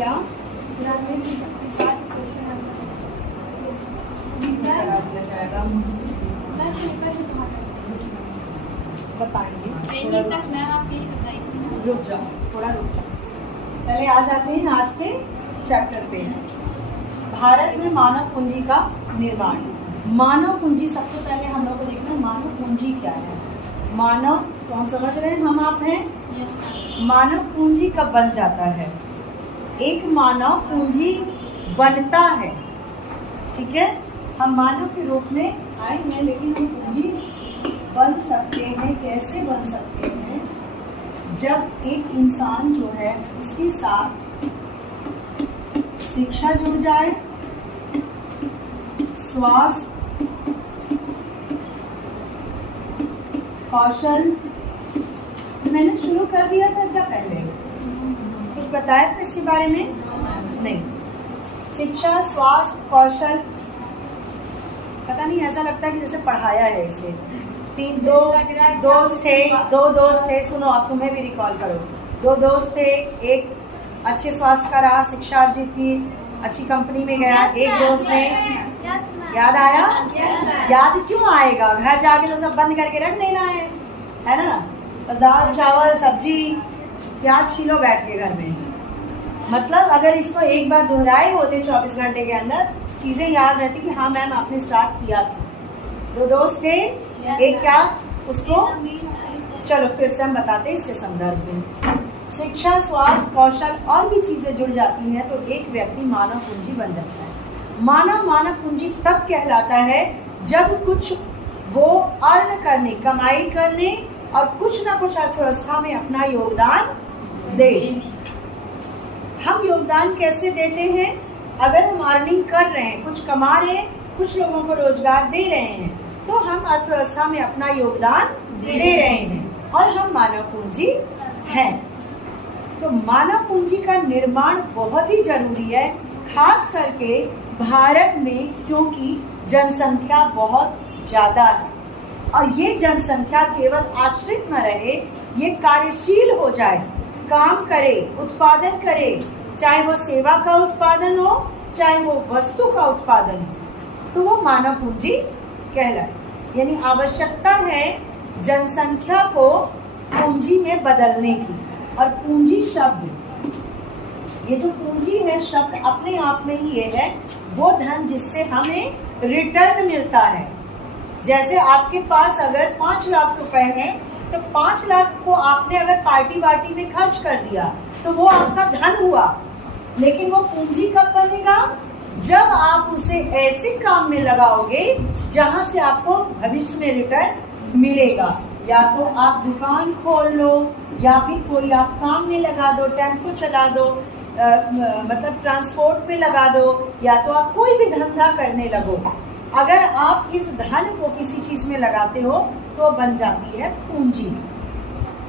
क्या बताएंगे, रुक जाओ, थोड़ा रुक जाओ। पहले आ जाते हैं आज के चैप्टर पे। भारत में मानव पूंजी का निर्माण। मानव पूंजी सबसे पहले हम लोग को देखना है, मानव पूंजी क्या है। मानव तो हम समझ रहे हैं, हम आप हैं। मानव पूंजी कब बन जाता है? एक मानव पूंजी बनता है, ठीक है। हम मानव के रूप में आएंगे, लेकिन हम पूंजी बन सकते हैं। कैसे बन सकते हैं? जब एक इंसान जो है उसके साथ शिक्षा जुड़ जाए, स्वास्थ्य, कौशल। मैंने शुरू कर दिया था क्या पहले? कुछ बताया था इसके बारे में? नहीं। शिक्षा, स्वास्थ्य, कौशल, पता नहीं, ऐसा लगता है कि जैसे पढ़ाया है इसे। दो दोस्त थे, सुनो अब तुम्हें भी रिकॉल करो। दो दोस्त थे, एक अच्छे स्वास्थ्य का रहा, शिक्षा अर्जित की, अच्छी कंपनी में गया। एक दोस्त ने, याद आया? याद क्यों आएगा? घर जाके तो सब बंद करके रख देना है ना। तो दाल चावल सब्जी प्याज छीलो बैठ के घर में। मतलब अगर इसको एक बार दोहराए होते 24 घंटे के अंदर, चीजें याद रहती कि हाँ मैम आपने स्टार्ट किया था। दो दोस्त थे, एक क्या उसको, चलो फिर से हम बताते हैं इसके संदर्भ में। शिक्षा, स्वास्थ्य, कौशल और भी चीजें जुड़ जाती हैं तो एक व्यक्ति मानव पूंजी बन जाता है। मानव पूंजी तब कहलाता है जब कुछ वो अर्न करने, कमाई करने और कुछ ना कुछ अर्थव्यवस्था में अपना योगदान दे। हम योगदान कैसे देते हैं? अगर हम अर्निंग कर रहे हैं, कुछ कमा रहे हैं, कुछ लोगों को रोजगार दे रहे हैं, तो हम अर्थव्यवस्था में अपना योगदान दे रहे हैं और हम मानव पूंजी हैं। तो मानव पूंजी का निर्माण बहुत ही जरूरी है, खास करके भारत में, क्योंकि जनसंख्या बहुत ज्यादा है और ये जनसंख्या केवल आश्रित न रहे, ये कार्यशील हो जाए, काम करे, उत्पादन करे, चाहे वो सेवा का उत्पादन हो, चाहे वो वस्तु का उत्पादन हो, तो वो मानव पूंजी कहलाए। यानी आवश्यकता है जनसंख्या को पूंजी में बदलने की। और पूंजी शब्द, ये जो पूंजी है शब्द अपने आप में ही ये है वो धन जिससे हमें रिटर्न मिलता है। जैसे आपके पास अगर 5 लाख रुपए हैं तो 5 लाख को आपने अगर पार्टी वार्टी में खर्च कर दिया तो वो आपका धन हुआ, लेकिन वो पूंजी कब बनेगा? जब आप उसे ऐसे काम में लगाओगे जहां से आपको भविष्य में रिटर्न मिलेगा। या तो आप दुकान खोल लो, या फिर कोई आप काम में लगा दो, टेम्पो चला दो, मतलब ट्रांसपोर्ट में लगा दो, या तो आप कोई भी धंधा करने लगो। अगर आप इस धन को किसी चीज में लगाते हो तो बन जाती है पूंजी।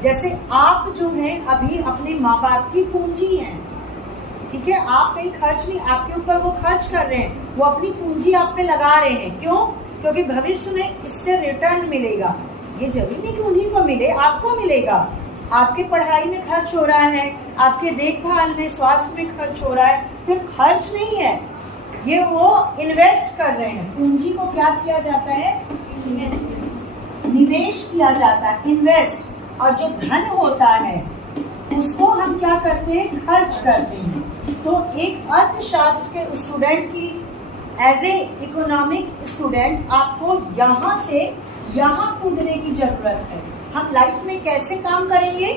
जैसे आप जो हैं अभी अपने माँ बाप की पूंजी हैं, ठीक है। आप कहीं खर्च नहीं, आपके ऊपर वो खर्च कर रहे हैं, वो अपनी पूंजी आप पे लगा रहे हैं। क्यों? क्योंकि भविष्य में इससे रिटर्न मिलेगा। ये जरूरी नहीं कि उन्हीं को मिले, आपको मिलेगा। आपके पढ़ाई में खर्च हो रहा है, आपके देखभाल में, स्वास्थ्य में खर्च हो रहा है, फिर खर्च नहीं है, ये वो इन्वेस्ट कर रहे हैं। पूंजी को क्या किया जाता है? निवेश किया जाता है, इन्वेस्ट। और जो धन होता है उसको हम क्या करते हैं? खर्च करते हैं। तो एक अर्थशास्त्र के स्टूडेंट की, एज ए इकोनॉमिक्स स्टूडेंट, आपको यहाँ से यहाँ कूदने की जरूरत है। हम लाइफ में कैसे काम करेंगे?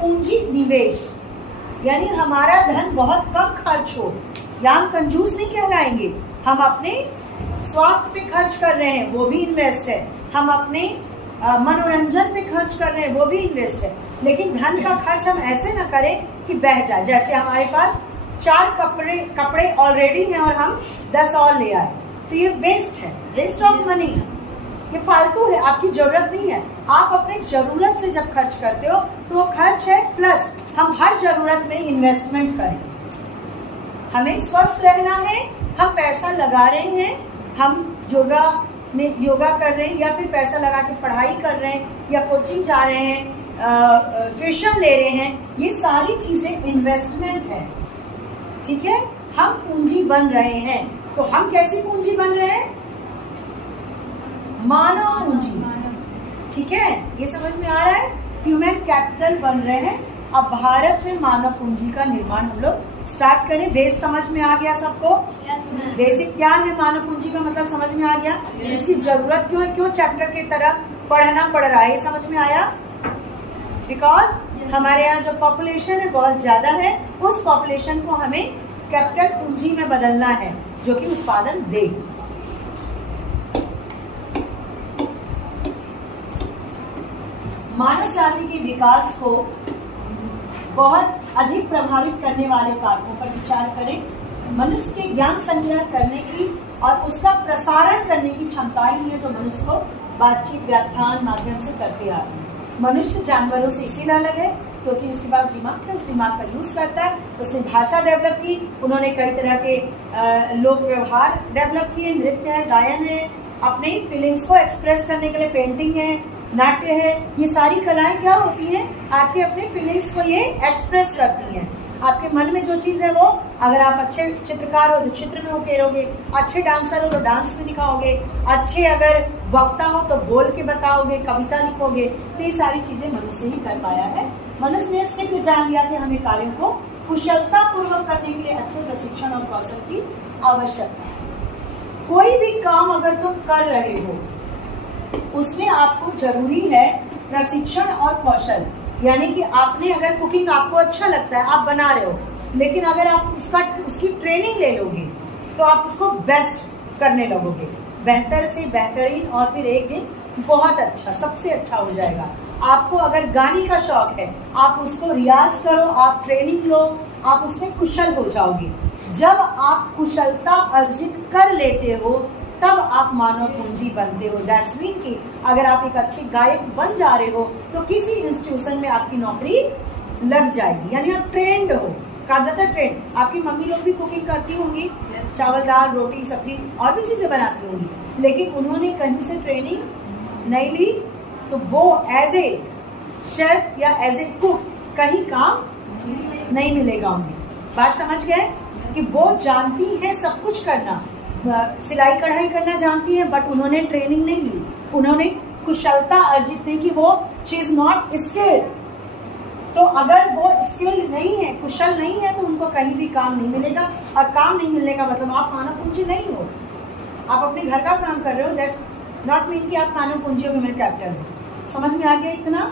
पूंजी निवेश, यानी हमारा धन बहुत कम खर्च हो। या हम कंजूस नहीं कहलाएंगे। हम अपने स्वास्थ्य पे खर्च कर रहे हैं, वो भी इन्वेस्ट है। हम अपने मनोरंजन पे खर्च कर रहे हैं, वो भी इन्वेस्ट है। लेकिन धन का खर्च हम ऐसे ना करें कि बह जाए। जैसे हमारे पास 4 कपड़े ऑलरेडी हैं और हम 10 और ले आए, तो ये वेस्ट है, वेस्ट ऑफ मनी, ये फालतू है, आपकी जरूरत नहीं है। आप अपने जरूरत से जब खर्च करते हो तो वो खर्च है, प्लस हम हर जरूरत में इन्वेस्टमेंट करें। हमें स्वस्थ रहना है, हम पैसा लगा रहे हैं, हम योगा कर रहे हैं, या फिर पैसा लगा के पढ़ाई कर रहे हैं, या कोचिंग जा रहे हैं, ट्यूशन ले रहे हैं, ये सारी चीजें इन्वेस्टमेंट है। ठीक है, हम पूंजी बन रहे हैं। तो हम कैसी पूंजी बन रहे हैं? मानव पूंजी। ठीक है, ये समझ में आ रहा है? ह्यूमन कैपिटल बन रहे हैं। अब भारत में मानव पूंजी का निर्माण हम लोग स्टार्ट करें। बेस समझ में आ गया सबको? बेसिक क्या है मानव पूंजी का मतलब समझ में आ गया? इसकी जरूरत क्यों है, क्यों चैप्टर की तरह पढ़ना पड़ रहा है, ये समझ में आया? बिकॉज हमारे यहाँ जो पॉपुलेशन है बहुत ज्यादा है, उस पॉपुलेशन को हमें कैपिटल पूंजी में बदलना है जो कि उत्पादन दे। मानव जाति के विकास को बहुत अधिक प्रभावित करने वाले कारकों पर विचार करें। मनुष्य के ज्ञान संग्रह करने की और उसका प्रसारण करने की क्षमता ही है जो मनुष्य को बातचीत व्याख्यान माध्यम से करते आ रहे हैं। मनुष्य जानवरों से इसीलिए अलग है क्योंकि उसके पास दिमाग है, उस दिमाग का यूज करता है। उसने भाषा डेवलप की, उन्होंने कई तरह के लोक व्यवहार डेवलप किए, नृत्य है, गायन है, अपने फीलिंग्स को एक्सप्रेस करने के लिए पेंटिंग है, नाट्य है। ये सारी कलाएं क्या होती हैं? आपके अपने फीलिंग्स को ये एक्सप्रेस करती हैं। आपके मन में जो चीज है वो, अगर आप अच्छे चित्रकार हो तो चित्र में उकेरोगे, अच्छे डांसर हो तो डांस में दिखाओगे, अच्छे अगर वक्ता हो तो बोल के बताओगे, कविता लिखोगे। तो ये सारी चीजें मनुष्य ही कर पाया है। मनुष्य ने शीघ्र जान लिया कि हमें कार्यों को कुशलता पूर्वक करने के लिए अच्छे प्रशिक्षण और कौशल की आवश्यकता है। कोई भी काम अगर तुम कर रहे हो उसमें आपको जरूरी है प्रशिक्षण और कौशल। यानी कि आपने अगर कुकिंग आपको अच्छा लगता है, आप बना रहे हो, लेकिन अगर आप उसकी ट्रेनिंग ले लोगे तो आप उसको बेस्ट करने लगोगे, बेहतर से बेहतरीन, और फिर एक दिन बहुत अच्छा, सबसे अच्छा हो जाएगा। आपको अगर गाने का शौक है, आप उसको रियाज करो, आप ट्रेनिंग लो, आप उसमें कुशल हो जाओगे। जब आप कुशलता अर्जित कर लेते हो तब आप मानव पूंजी बनते हो। दैट्स मीन कि अगर आप एक अच्छे गायक बन जा रहे हो तो किसी इंस्टीट्यूशन में आपकी नौकरी लग जाएगी, यानी आप ट्रेंड हो। कहा जाता है ट्रेंड। आपकी मम्मी लोग भी कुकिंग करती होंगी, चावल दाल रोटी सब्जी और भी चीजें बनाती होंगी, लेकिन उन्होंने कहीं से ट्रेनिंग नहीं ली, तो वो एज ए शेफ या एज ए कुक कहीं काम नहीं मिलेगा उन्हें। बात समझ गए कि वो जानती है सब कुछ करना, सिलाई कढ़ाई करना जानती है, बट उन्होंने ट्रेनिंग नहीं ली, उन्होंने कुशलता अर्जित नहीं की, वो शी इज नॉट स्किल्ड। तो अगर वो स्किल्ड नहीं है, कुशल नहीं है, तो उनको कहीं भी काम नहीं मिलेगा। और काम नहीं मिलने का मतलब आप मानव पूंजी नहीं हो। आप अपने घर का काम कर रहे हो, दैट्स नॉट मीन कि आप मानव पूंजी और ह्यूमन कैपिटल हो। समझ में आ गया इतना?